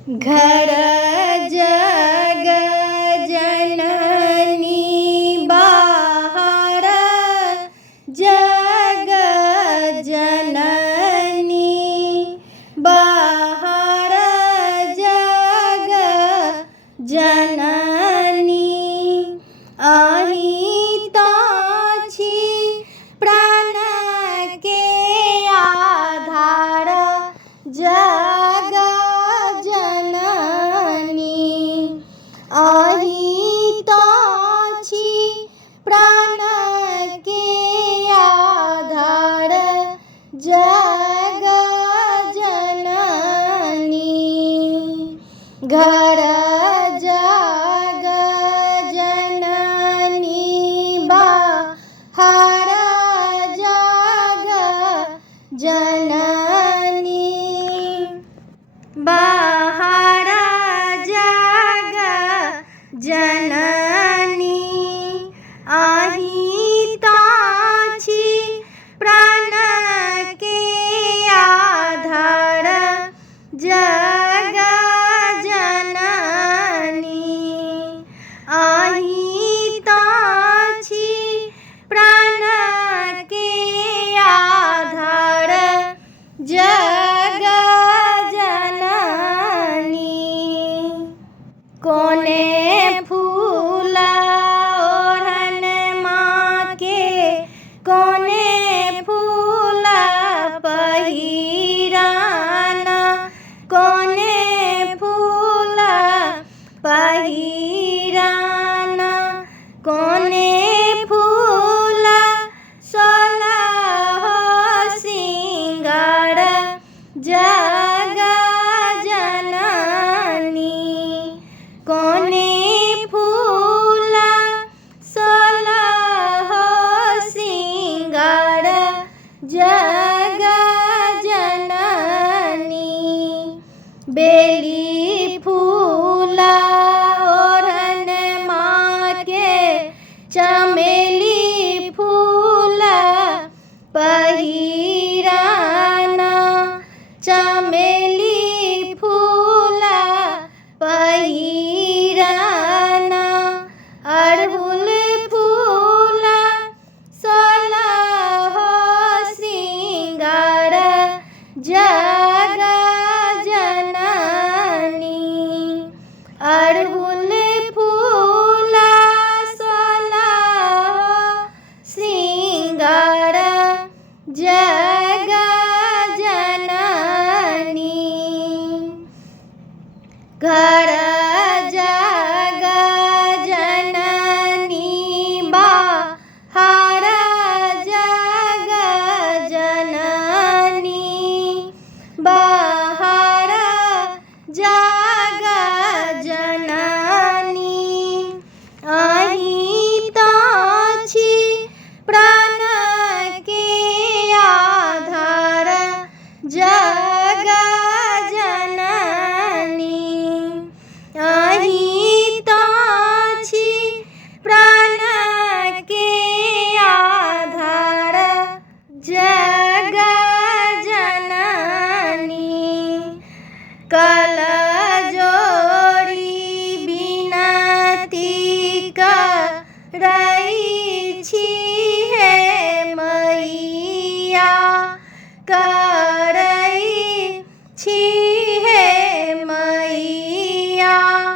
घर जग जननी बाहर जग जननी बाहर जग जननी અહીં તો છી પ્રાણ કે આધાર જગ જનની અહીં તો છી પ્રાણ કે આધાર જગ જનની ઘર જગ જનની બહાર જગ જનની બહાર જગ જનની અહીં તો છી પ્રાણ કે આધાર જગ જનની અહીં તો છી પ્રાણ કે આધાર જગ જનની કોને ફૂલ ઓઢન માં કે કોને ફૂલ પહેરાન કોને ફૂલ પહેરાન કોને ફૂલ સોલહો સિંગાર જગ જનની કોને ફૂલ સોલહો સિંગાર જગ જનની બેલી ફૂલ ઓઢન માં કે ચમેલી ફૂલ પહેરાન ચમેલી ફૂલ પહેરાન અડहुल ફૂલ સોલહો સિંગાર જગ જનની અડहुल ફૂલ સોલહો સિંગાર જગ જનની ઘર જગ જનની બહાર જગ જનની બહાર જગ જનની અહીં તો છી પ્રાણ કે આધાર જગ જનની અહીં તો છી પ્રાણ કે આધાર જગ જનની કલ જોડી વિનતી કરી છી હે મૈયા કરી છી હે મૈયા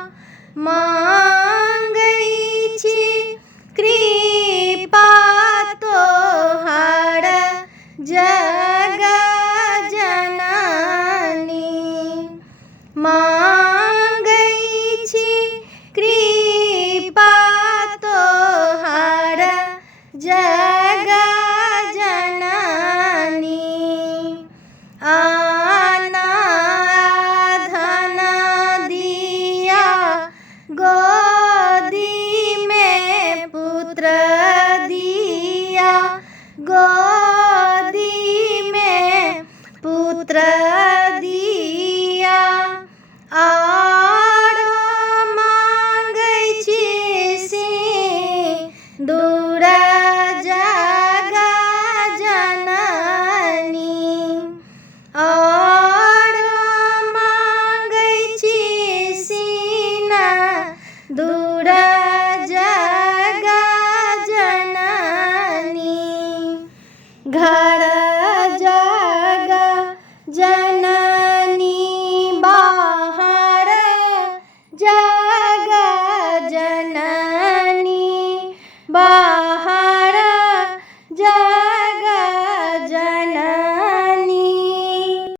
માંગઈ છી કૃપા તોહાર જગ જનની માંગઈ છી કૃપા તોહાર જગ જનની आनाधन दिया गोदी में पुत्र दिया गोदी में पुत्र दिया घर जग जननी बाहर जग जननी बाहर